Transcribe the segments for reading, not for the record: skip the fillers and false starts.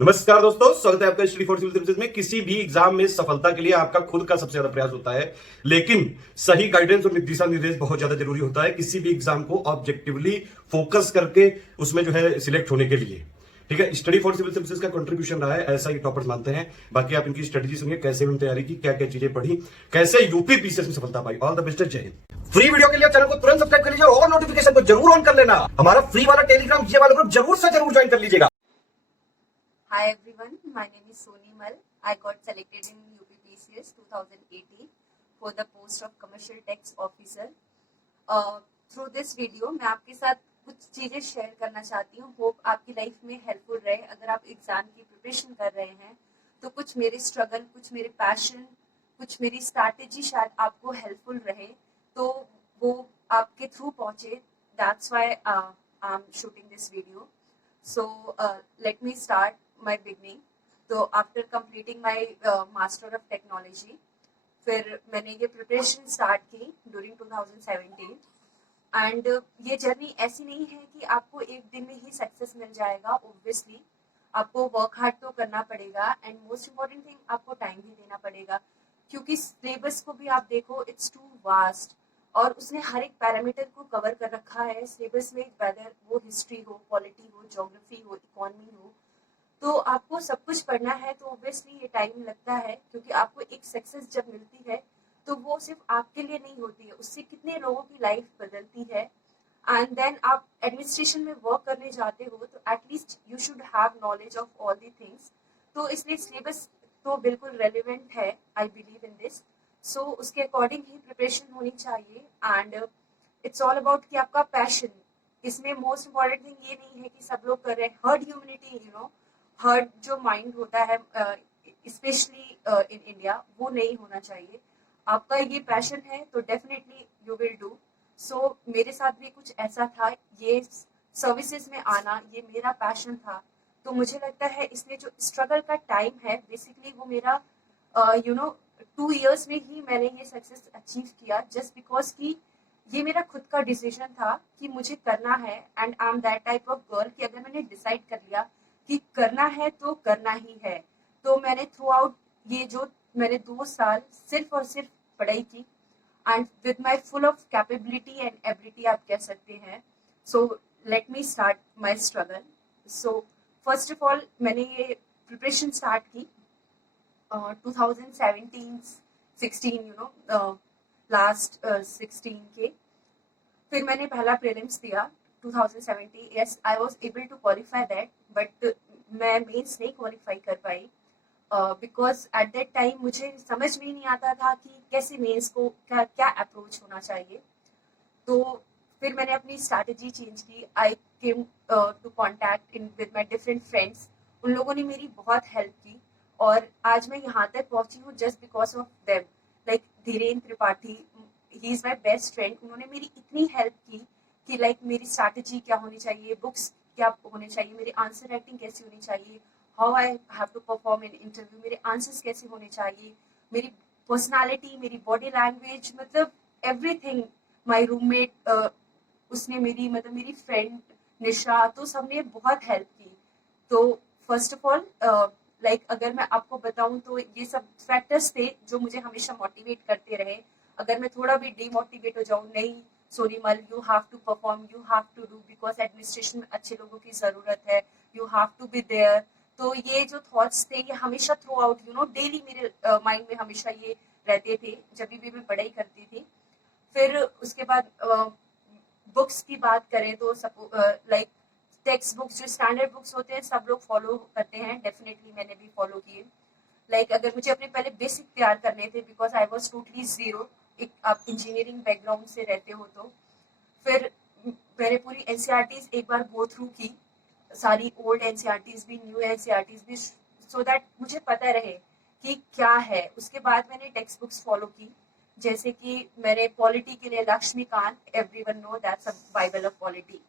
नमस्कार दोस्तों, स्वागत है आपका स्टडी फॉर सिविल सर्विसेज में। किसी भी एग्जाम में सफलता के लिए आपका खुद का सबसे ज्यादा प्रयास होता है, लेकिन सही गाइडेंस और दिशा निर्देश बहुत ज्यादा जरूरी होता है किसी भी एग्जाम को ऑब्जेक्टिवली फोकस करके उसमें जो है सिलेक्ट होने के लिए। ठीक है, स्टडी फॉर सिविल सर्विसेज का कंट्रीब्यूशन रहा है, ऐसा ही टॉपर्स मानते हैं। बाकी आप इनकी स्ट्रेटेजी सुनिए, कैसे उन्होंने तैयारी की, क्या क्या चीजें पढ़ी, कैसे यूपी पीसीएस में सफलता पाई। ऑल द बेस्ट, जय हिंद। फ्री वीडियो के लिए चैनल को तुरंत सब्सक्राइब कर लीजिए और नोटिफिकेशन को जरूर ऑन कर लेना। हमारा फ्री वाला टेलीग्राम ये वाला ग्रुप जरूर से जरूर ज्वाइन कर लीजिएगा। Hi everyone, my name is Soni Mal. I got selected in UPPCS 2018 for the post of Commercial Tax Officer. Through this video, मैं आपके साथ कुछ चीज़ें शेयर करना चाहती हूँ। होप आपकी लाइफ में हेल्पफुल रहे। अगर आप एग्जाम की प्रिपरेशन कर रहे हैं तो कुछ मेरे स्ट्रगल, कुछ मेरे पैशन, कुछ मेरी स्ट्रैटेजी शायद आपको हेल्पफुल रहे, तो वो आपके थ्रू पहुँचे। That's why I'm shooting this video. So let me start my beginning. तो after completing my master of technology, फिर मैंने ये प्रिपरेशन स्टार्ट की ड्यूरिंग 2017। एंड ये जर्नी ऐसी नहीं है कि आपको एक दिन में ही सक्सेस मिल जाएगा। ऑब्वियसली आपको वर्क हार्ड तो करना पड़ेगा, एंड मोस्ट इम्पॉर्टेंट थिंग आपको टाइम भी देना पड़ेगा, क्योंकि सिलेबस को भी आप देखो, इट्स टू वास्ट और उसने हर एक पैरामीटर को कवर कर रखा है सिलेबस में, वेदर वो हिस्ट्री हो, पॉलिटी हो, ज्योग्राफी हो, इकोनॉमी हो। तो आपको सब कुछ पढ़ना है, तो ऑब्वियसली ये टाइम लगता है, क्योंकि आपको एक सक्सेस जब मिलती है तो वो सिर्फ आपके लिए नहीं होती है, उससे कितने लोगों की लाइफ बदलती है। एंड देन आप एडमिनिस्ट्रेशन में वर्क करने जाते हो तो at least you should have knowledge of all the things. तो इसलिए सिलेबस तो बिल्कुल रेलिवेंट है, आई बिलीव इन दिस। सो उसके अकॉर्डिंग ही प्रिपरेशन होनी चाहिए। एंड इट्स ऑल अबाउट कि आपका पैशन, इसमें मोस्ट इम्पॉर्टेंट थिंग ये नहीं है कि सब लोग कर रहे हैं। हर्ड ह्यूमनिटी, हर्ड जो माइंड होता है स्पेशली इन इंडिया, वो नहीं होना चाहिए। आपका ये पैशन है तो डेफिनेटली यू विल डू। सो मेरे साथ भी कुछ ऐसा था, ये सर्विसेज में आना ये मेरा पैशन था। तो मुझे लगता है इसमें जो स्ट्रगल का टाइम है, बेसिकली वो मेरा 2 इयर्स में ही मैंने ये सक्सेस अचीव किया, जस्ट बिकॉज कि ये मेरा खुद का डिसीजन था कि मुझे करना है। And I am that type of girl कि अगर मैंने डिसाइड कर लिया कि करना है तो करना ही है। तो मैंने थ्रू आउट ये जो मैंने 2 साल सिर्फ और सिर्फ पढ़ाई की, and with my full of capability and ability आप कह सकते हैं। So let me start my struggle. So first of all मैंने ये प्रिपरेशन स्टार्ट की 2017-16, लास्ट 16 के। फिर मैंने पहला प्रीलिम्स दिया 2017। Yes, I was able to qualify that, but मैं मेंस नहीं क्वालिफाई कर पाई, बिकॉज एट दैट टाइम मुझे समझ में ही नहीं आता था कि कैसे मेंस को क्या अप्रोच होना चाहिए। तो फिर मैंने अपनी स्ट्रैटेजी चेंज की। I came to contact in with my different friends. उन लोगों ने मेरी बहुत हेल्प की और आज मैं यहाँ तक पहुँची हूँ just because of them. Like Dhirendra Tripathi, he is my best friend. उन्होंने मेरी इतनी हेल्प की कि लाइक मेरी स्ट्रैटेजी क्या होनी चाहिए, बुक्स क्या होने चाहिए, मेरी आंसर राइटिंग कैसी होनी चाहिए, how I have to perform in interview, मेरे आंसर्स कैसे होने चाहिए, मेरी पर्सनालिटी, मेरी बॉडी लैंग्वेज, मतलब एवरीथिंग। माई रूममेट, उसने मेरी, मतलब मेरी फ्रेंड निशा, तो सबने बहुत हेल्प की। तो फर्स्ट ऑफ ऑल लाइक अगर मैं आपको बताऊं तो ये सब फैक्टर्स थे जो मुझे हमेशा मोटिवेट करते रहे। अगर मैं थोड़ा भी डिमोटिवेट हो जाऊं, नहीं Sonimal you have to perform, you have to do, because administration में अच्छे लोगों की जरूरत है, you have to be there. तो ये जो थॉट्स थे ये हमेशा थ्रू आउट डेली मेरे माइंड में हमेशा ये रहते थे जब भी मैं पढ़ाई करती थी। फिर उसके बाद बुक्स की बात करें तो लाइक टेक्स्ट बुक्स, जो स्टैंडर्ड बुक्स होते हैं सब लोग फॉलो करते हैं, डेफिनेटली मैंने भी फॉलो किए। लाइक अगर मुझे अपने पहले बेसिक तैयार करने थे, because I was totally zero, एक आप इंजीनियरिंग बैकग्राउंड से रहते हो तो। फिर मैंने पूरी एनसीईआरटीज एक बार गो थ्रू की, सारी ओल्ड एनसीईआरटीज भी, न्यू एनसीईआरटीज भी, सो दैट मुझे पता रहे कि क्या है। उसके बाद मैंने टेक्स्ट बुक्स फॉलो की, जैसे कि मैंने पॉलिटी के लिए Laxmikanth, everyone know that's a bible of polity.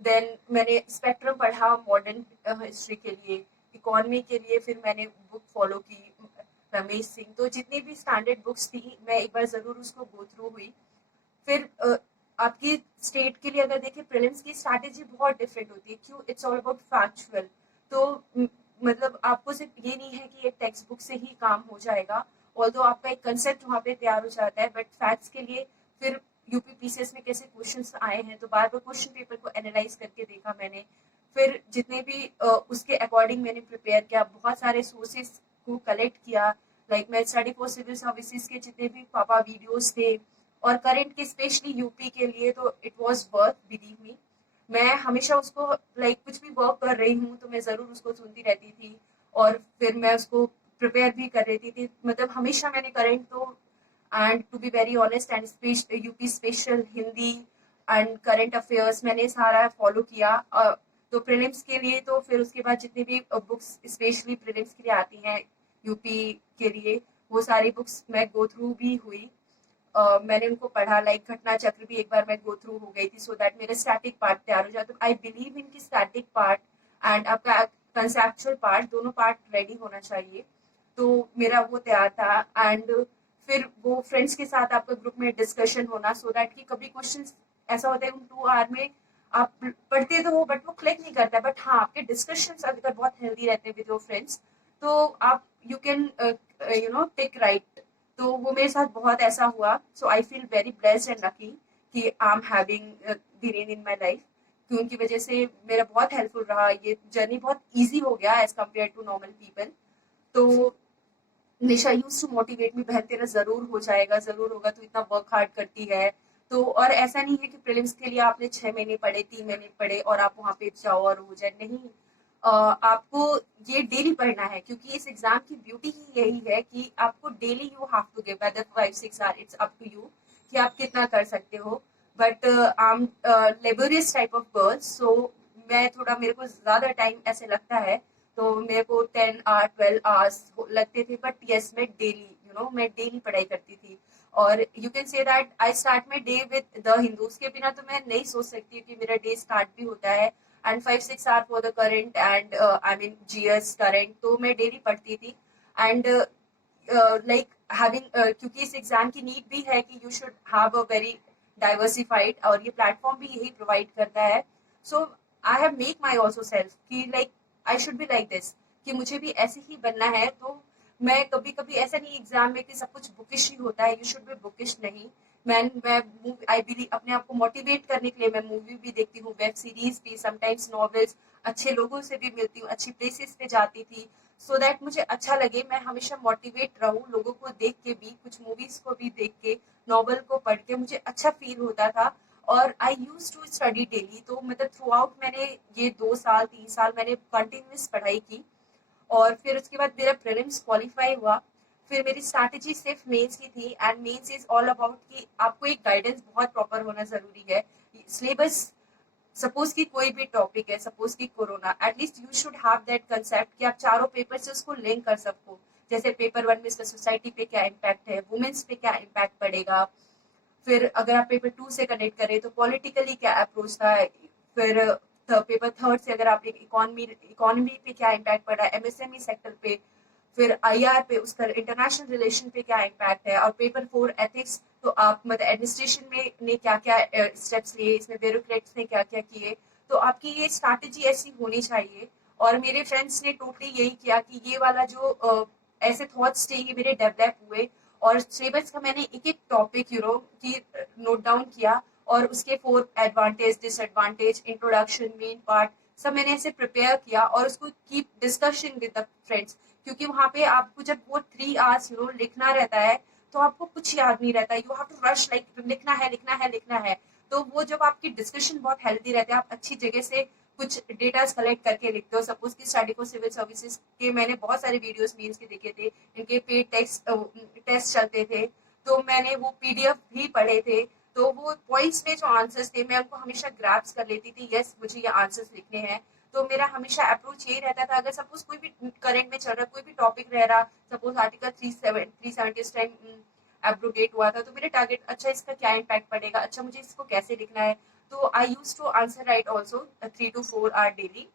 Then मैंने स्पेक्ट्रम पढ़ा मॉडर्न हिस्ट्री के लिए। इकोनॉमी के लिए फिर मैंने बुक फॉलो की रमेश सिंह। तो जितनी भी स्टैंडर्ड बुक्स थी मैं एक बार जरूर उसको गो थ्रू हुई। फिर आपकी स्टेट के लिए अगर देखें, प्रीलिम्स की स्ट्रैटेजी बहुत डिफरेंट होती है, क्यों, इट्स ऑल अबाउट फैक्चुअल। तो आपको सिर्फ ये नहीं है कि एक टेक्स्ट बुक से ही काम हो जाएगा, ऑल्दो आपका एक कंसेप्ट वहाँ पे तैयार हो जाता है, बट फैक्ट्स के लिए फिर यूपीपीसीएस में कैसे क्वेश्चंस आए हैं, तो बार बार क्वेश्चन पेपर को एनालाइज करके देखा मैंने, फिर जितने भी उसके अकॉर्डिंग मैंने प्रिपेयर किया, बहुत सारे सोर्सेज को कलेक्ट किया, लाइक मैं स्टडी फॉर सिविल सर्विसेज के जितने भी पापा वीडियोस थे और करंट के स्पेशली यूपी के लिए, तो it was worth, believe me. मैं हमेशा उसको लाइक कुछ भी वर्क कर रही हूँ तो मैं ज़रूर उसको सुनती रहती थी और फिर मैं उसको प्रिपेयर भी कर रही थी, मतलब हमेशा मैंने करंट तो and to be very honest and UP special Hindi and current affairs मैंने सारा फॉलो किया। तो प्रीलिम्स के लिए तो फिर उसके बाद जितनी भी बुक्स स्पेशली प्रीलिम्स के लिए आती हैं यूपी के लिए, वो सारी बुक्स मैं गो थ्रू भी हुई। मैंने उनको पढ़ा, लाइक घटना चक्र भी एक बार मैं गो थ्रू हो गई थी, सो दैट मेरा स्टैटिक पार्ट तैयार हो जाता। आई बिलीव इन की स्टैटिक पार्ट एंड आपका कंसेप्चुअल पार्ट दोनों पार्ट रेडी होना चाहिए, तो मेरा वो तैयार था। एंड फिर वो फ्रेंड्स के साथ आपका ग्रुप में डिस्कशन होना, सो दैट कि कभी क्वेश्चन ऐसा होता है उन 2 आवर में आप पढ़ते तो हो बट वो क्लिक नहीं करता, बट हाँ आपके डिस्कशंस अगर बहुत हेल्दी रहते हैं विद योर फ्रेंड्स, तो आप यू कैन टिक राइट। तो वो मेरे साथ बहुत ऐसा हुआ, so I feel very blessed and lucky कि I am having Dhiren in my life, कि उनकी वजह से मेरा बहुत हेल्पफुल रहा, ये जर्नी बहुत ईजी हो गया as compare to normal people. तो Nisha used to motivate me, बहन तेरा जरूर हो जाएगा, जरूर होगा, तू इतना वर्क हार्ड करती है। तो और ऐसा नहीं है कि प्रीलिम्स के लिए आपने 6 महीने पढ़े, 3 महीने पढ़े और आप वहां पे जाओ और हो जाए, नहीं। आपको ये डेली पढ़ना है, क्योंकि इस एग्जाम की ब्यूटी ही यही है कि आपको daily you have to give, whether 5-6 hour, it's up to you कि आप कितना कर सकते हो। But I am laborious type of girl, so मैं थोड़ा, मेरे को ज्यादा टाइम ऐसे लगता है, तो मेरे को 10 आवर 12 आवर्स लगते थे, बट यस मैं डेली मैं डेली पढ़ाई करती थी। और you can say that I start my day with the Hindus, के बिना तो मैं नहीं सोच सकती कि मेरा डे स्टार्ट भी होता है। And 5-6 hour for the current and I mean GS current, तो मैं डेली पढ़ती थी। एंड लाइक हैविंग, क्योंकि इस एग्जाम की नीड भी है कि you should have a very diversified, और ये प्लेटफॉर्म भी यही प्रोवाइड करता है। So I have make my also self कि like I should be like this, कि मुझे भी ऐसे ही बनना है। तो मैं कभी कभी ऐसा नहीं एग्जाम में कि सब कुछ बुकिश ही होता है, यू शुड बी बुकिश नहीं। मैं आई बिलीव अपने आप को मोटिवेट करने के लिए मैं मूवी भी देखती हूँ, वेब सीरीज भी, समटाइम्स नॉवेल्स, अच्छे लोगों से भी मिलती हूँ, अच्छी प्लेसेस पे जाती थी, सो दैट मुझे अच्छा लगे, मैं हमेशा मोटिवेट रहूँ, लोगों को देख के भी, कुछ मूवीज को भी देख के, नॉवल को पढ़ के मुझे अच्छा फील होता था। और आई यूज टू स्टडी डेली, तो मतलब थ्रू आउट मैंने ये 2 साल 3 साल मैंने कंटिन्यूस पढ़ाई की। और फिर उसके बाद मेरा प्रीलिम्स क्वालिफाई हुआ। फिर मेरी स्ट्रैटेजी सिर्फ मेंस की थी, and mains is all about कि आपको एक गाइडेंस बहुत प्रॉपर होना जरूरी है। सिलेबस, सपोज की कोई भी टॉपिक है, सपोज की corona, at least you should have that concept कि आप चारों पेपर से उसको लिंक कर सको। जैसे पेपर 1 में इसका सोसाइटी पे क्या इम्पैक्ट है, वुमेन्स पे क्या इम्पैक्ट पड़ेगा, फिर अगर आप पेपर 2 से कनेक्ट करें तो पॉलिटिकली क्या अप्रोच था, फिर पेपर 3 से अगर आप इकोनॉमी पे क्या इम्पैक्ट पड़ा है, एमएसएमई सेक्टर पे, फिर आईआर पे, उसका इंटरनेशनल रिलेशन पे क्या इम्पैक्ट है, और पेपर 4 एथिक्स, तो आप मतलब एडमिनिस्ट्रेशन में ने क्या क्या स्टेप्स लिए, इसमें ब्यूरोक्रेट्स ने क्या क्या किए। तो आपकी ये स्ट्रैटेजी ऐसी होनी चाहिए। और मेरे फ्रेंड्स ने टोटली यही किया कि ये वाला जो ऐसे थॉट्स थे ये मेरे डेवलप हुए, और सिलेबस का मैंने एक एक टॉपिक की नोट डाउन किया, और उसके 4 advantage, disadvantage, introduction, main part, सब मैंने ऐसे प्रिपेयर किया, और उसको keep discussion with the friends, क्योंकि वहां पे आपको जब वो 3 आवर्स लिखना रहता है, तो आपको कुछ याद नहीं रहता, you have to rush, like लिखना है लिखना है लिखना है। तो वो जब आपकी डिस्कशन बहुत हेल्दी रहते हैं, आप अच्छी जगह से कुछ डेटास कलेक्ट करके लिखते हो, सपोज की स्टडी फॉर सिविल सर्विसेज के मैंने बहुत सारे वीडियोस मीन्स के देखे थे, इनके पेड टेस्ट चलते थे, तो मैंने वो पीडीएफ भी पढ़े थे। तो वो पॉइंट्स में जो आंसर्स थे मैं उनको हमेशा ग्रैप्स कर लेती थी, यस मुझे ये आंसर्स लिखने हैं। तो मेरा हमेशा अप्रोच यही रहता था, अगर सपोज कोई भी करंट में चल रहा, कोई भी टॉपिक रह रहा, सपोज आर्टिकल 370 इस टाइम एब्रोगेट हुआ था, तो मेरे टारगेट, अच्छा इसका क्या इम्पैक्ट पड़ेगा, अच्छा मुझे इसको कैसे लिखना है। तो I use to answer write also 3 to 4 hour daily.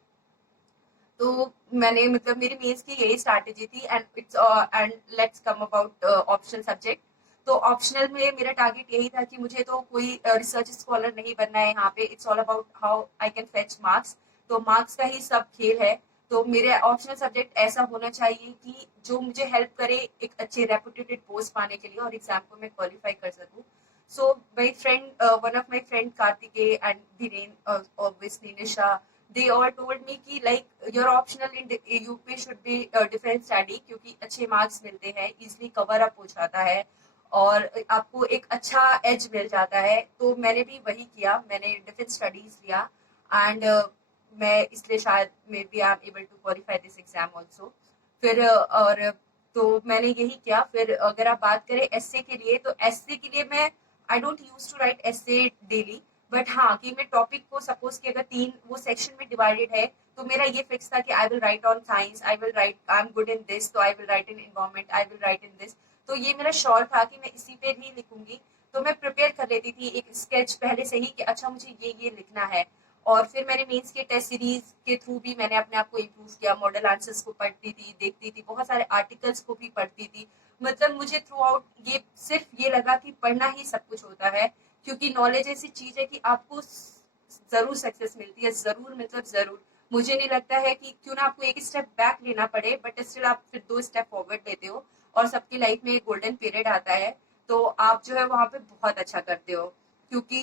तो मैंने मतलब मेरी मेंस की यही स्ट्रैटेजी थी। And let's come about optional subject. तो ऑप्शनल में मेरा टारगेट यही था कि मुझे तो कोई रिसर्च स्कॉलर नहीं बनना है यहाँ पे, it's all about how I can fetch marks. तो मार्क्स का ही सब खेल है। तो मेरे ऑप्शनल सब्जेक्ट ऐसा होना चाहिए कि जो मुझे हेल्प करे एक अच्छे रेपुटेटेड पोस्ट पाने के लिए और एग्जाम को मैं क्वालिफाई कर सकूं. So my friend, one of my friend Kartikeya and Dhiren, obviously Nisha, they all told me कि like your optional in UP should be different study क्योंकि अच्छे मार्क्स मिलते हैं, easily cover up हो जाता है और आपको एक अच्छा एज मिल जाता है. तो मैंने भी वही किया, मैंने डिफेंस स्टडीज लिया एंड मैं इसलिए शायद maybe I am able to qualify this exam also. फिर और तो मैंने यही किया. फिर अगर आप बात करें एसए के लिए, तो एसए के लिए मैं I don't use to write essay daily, but हाँ कि मैं टॉपिक को सपोज कि अगर 3 वो सेक्शन में डिवाइडेड है तो मेरा ये फिक्स था कि I will write on science, I will write, I am good in this, तो I will write in environment, I will write in this. तो ये मेरा श्योर था कि मैं इसी पे ही लिखूंगी. तो मैं प्रिपेयर कर लेती थी एक स्केच पहले से ही कि अच्छा मुझे ये लिखना है. और फिर मैंने मेंस के टेस्ट सीरीज के थ्रू भी मैंने अपने आप को इम्प्रूव किया. मॉडल आंसर्स को पढ़ती थी, देखती थी, बहुत सारे आर्टिकल्स को भी पढ़ती थी. मतलब मुझे थ्रू आउट ये सिर्फ ये लगा कि पढ़ना ही सब कुछ होता है, क्योंकि नॉलेज ऐसी चीज है कि आपको जरूर सक्सेस मिलती है, जरूर मतलब जरूर. मुझे नहीं लगता है कि क्यों ना आपको एक स्टेप बैक लेना पड़े, बट स्टिल आप फिर 2 स्टेप फॉरवर्ड लेते हो और सबकी लाइफ में एक गोल्डन पीरियड आता है. तो आप जो है वहां पे बहुत अच्छा करते हो, क्योंकि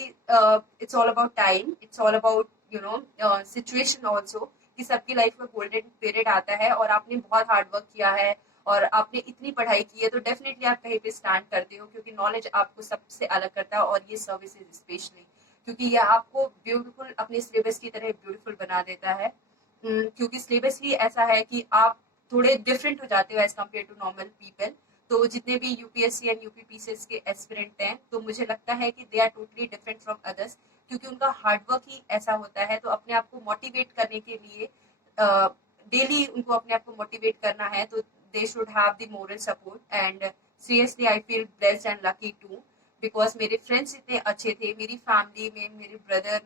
it's all about time, it's all about you know situation also, कि सबकी लाइफ में गोल्डन पीरियड आता है और आपने बहुत हार्ड वर्क किया है और आपने इतनी पढ़ाई की है तो डेफिनेटली आप कहीं पे स्टैंड करते हो, क्योंकि नॉलेज आपको सबसे अलग करता है. और ये सर्विसेज स्पेशली, क्योंकि ये आपको ब्यूटीफुल अपने सिलेबस की तरह ब्यूटीफुल बना देता है. क्योंकि सिलेबस ही ऐसा है कि आप थोड़े डिफरेंट हो जाते हो as compare to normal people. तो जितने भी यूपीएससी एंड यूपीपीसीएस के एस्पिरेंट हैं, तो मुझे लगता है कि they are totally different from others, क्योंकि उनका हार्डवर्क ही ऐसा होता है. तो अपने आप को मोटिवेट करने के लिए डेली उनको अपने आप को मोटिवेट करना है, तो they should have the moral support. And seriously I feel blessed and lucky too, because मेरे फ्रेंड्स इतने अच्छे थे. मेरी फैमिली में मेरे ब्रदर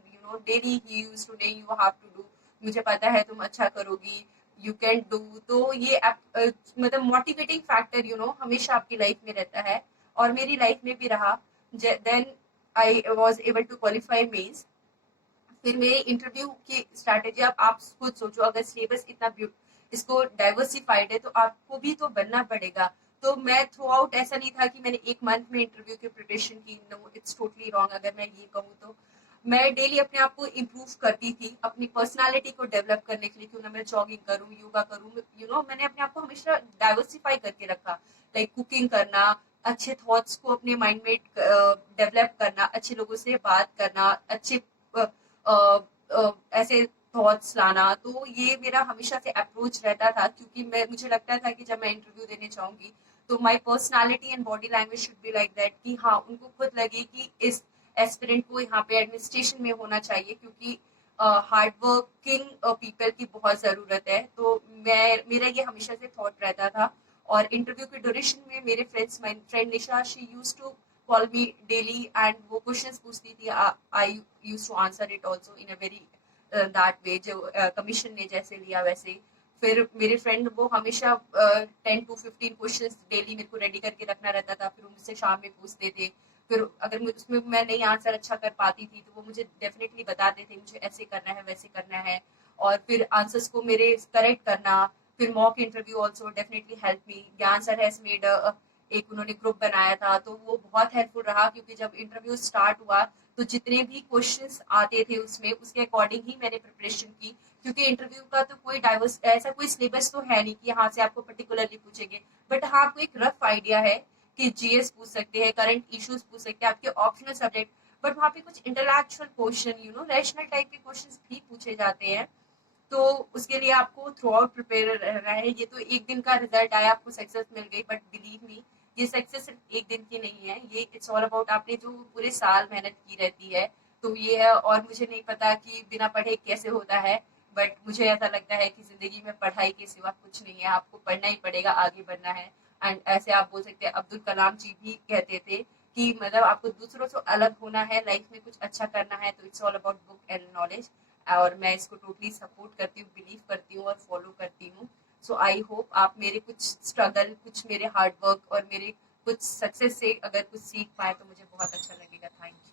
डेली ही यूज्ड टू, नहीं यू हैव टू डू, मुझे पता है तुम अच्छा करोगी, यू कैन डू. तो ये मतलब मोटिवेटिंग फैक्टर हमेशा आपकी लाइफ में रहता है, और मेरी लाइफ में भी रहा. Then I was able to qualify mains. फिर मेरे इंटरव्यू की स्ट्रैटेजी, आप खुद सोचो, अगर सिलेबस इतना इसको डाइवर्सिफाइड है तो आपको भी तो बनना पड़ेगा. तो मैं थ्रू आउट ऐसा नहीं था कि मैंने 1 मंथ में इंटरव्यू की प्रिपरेशन की. नो, इट्स टोटली रॉन्ग अगर मैं ये कहूँ तो. मैं डेली अपने आप को इम्प्रूव करती थी अपनी पर्सनालिटी को डेवलप करने के लिए. क्यों ना मैं जॉगिंग करूँ, योगा करूँ, मैंने अपने आप को हमेशा डाइवर्सिफाई करके रखा. लाइक कुकिंग करना, अच्छे थॉट्स को अपने माइंड में डेवलप करना, अच्छे लोगों से बात करना, अच्छे ऐसे थॉट्स लाना. तो ये मेरा हमेशा से अप्रोच रहता था, क्योंकि मुझे लगता था कि जब मैं इंटरव्यू देने जाऊंगी तो my personality and body language should be like that, कि हाँ उनको खुद लगे कि इस एस्पिरेंट को यहाँ पे एडमिनिस्ट्रेशन में होना चाहिए, क्योंकि हार्ड वर्किंग पीपल की बहुत जरूरत है. तो मेरा ये हमेशा से थॉट रहता था. और इंटरव्यू के ड्यूरेशन में मेरे friends, my friend Nisha, she used to call me daily and वो क्वेश्चंस पूछती थी. I used to answer it also in a very that way, जो कमीशन ने जैसे लिया वैसे. फिर मेरे फ्रेंड वो हमेशा 10 to 15 क्वेश्चंस डेली मेरे को रेडी करके रखना रहता था. फिर वो मुझसे शाम में पूछते थे. फिर अगर उसमें मैं नहीं आंसर अच्छा कर पाती थी तो वो मुझे डेफिनेटली बताते थे मुझे ऐसे करना है, वैसे करना है. और फिर आंसर्स को मेरे करेक्ट करना. फिर mock interview also definitely help me. ज्ञान सर हैज मेड एक उन्होंने ग्रुप बनाया था, तो वो बहुत हेल्पफुल रहा, क्योंकि जब इंटरव्यू स्टार्ट हुआ तो जितने भी क्वेश्चंस आते थे उसमें, उसके अकॉर्डिंग ही मैंने प्रिपरेशन की. क्योंकि इंटरव्यू का तो कोई डाइवर्स ऐसा कोई सिलेबस तो है नहीं कि यहाँ से आपको पर्टिकुलरली पूछेंगे, बट हाँ आपको एक रफ आइडिया है कि जीएस पूछ सकते हैं, करंट इश्यूज पूछ सकते हैं, आपके ऑप्शनल सब्जेक्ट. बट वहाँ पे कुछ इंटेलेक्चुअल क्वेश्चन रैशनल टाइप के क्वेश्चन भी पूछे जाते हैं. तो उसके लिए आपको थ्रू आउट प्रिपेयर रहना है. ये तो एक दिन का रिजल्ट आया, आपको सक्सेस मिल गई, बट बिलीव मी ये सक्सेस सिर्फ एक दिन की नहीं है. ये इट्स ऑल अबाउट आपने जो पूरे साल मेहनत की रहती है. तो ये है. और मुझे नहीं पता कि बिना पढ़े कैसे होता है, बट मुझे ऐसा लगता है कि जिंदगी में पढ़ाई के सिवा कुछ नहीं है. आपको पढ़ना ही पड़ेगा, आगे बढ़ना है. एंड ऐसे आप बोल सकते हैं अब्दुल कलाम जी भी कहते थे कि मतलब आपको दूसरों से अलग होना है, लाइफ में कुछ अच्छा करना है, तो it's all about book and knowledge. और मैं इसको टोटली सपोर्ट करती हूँ, बिलीव करती हूँ और फॉलो करती हूँ. सो आई होप आप मेरे कुछ स्ट्रगल, कुछ मेरे हार्ड वर्क और मेरे कुछ सक्सेस से अगर कुछ सीख पाए तो मुझे बहुत अच्छा लगेगा. Thank you.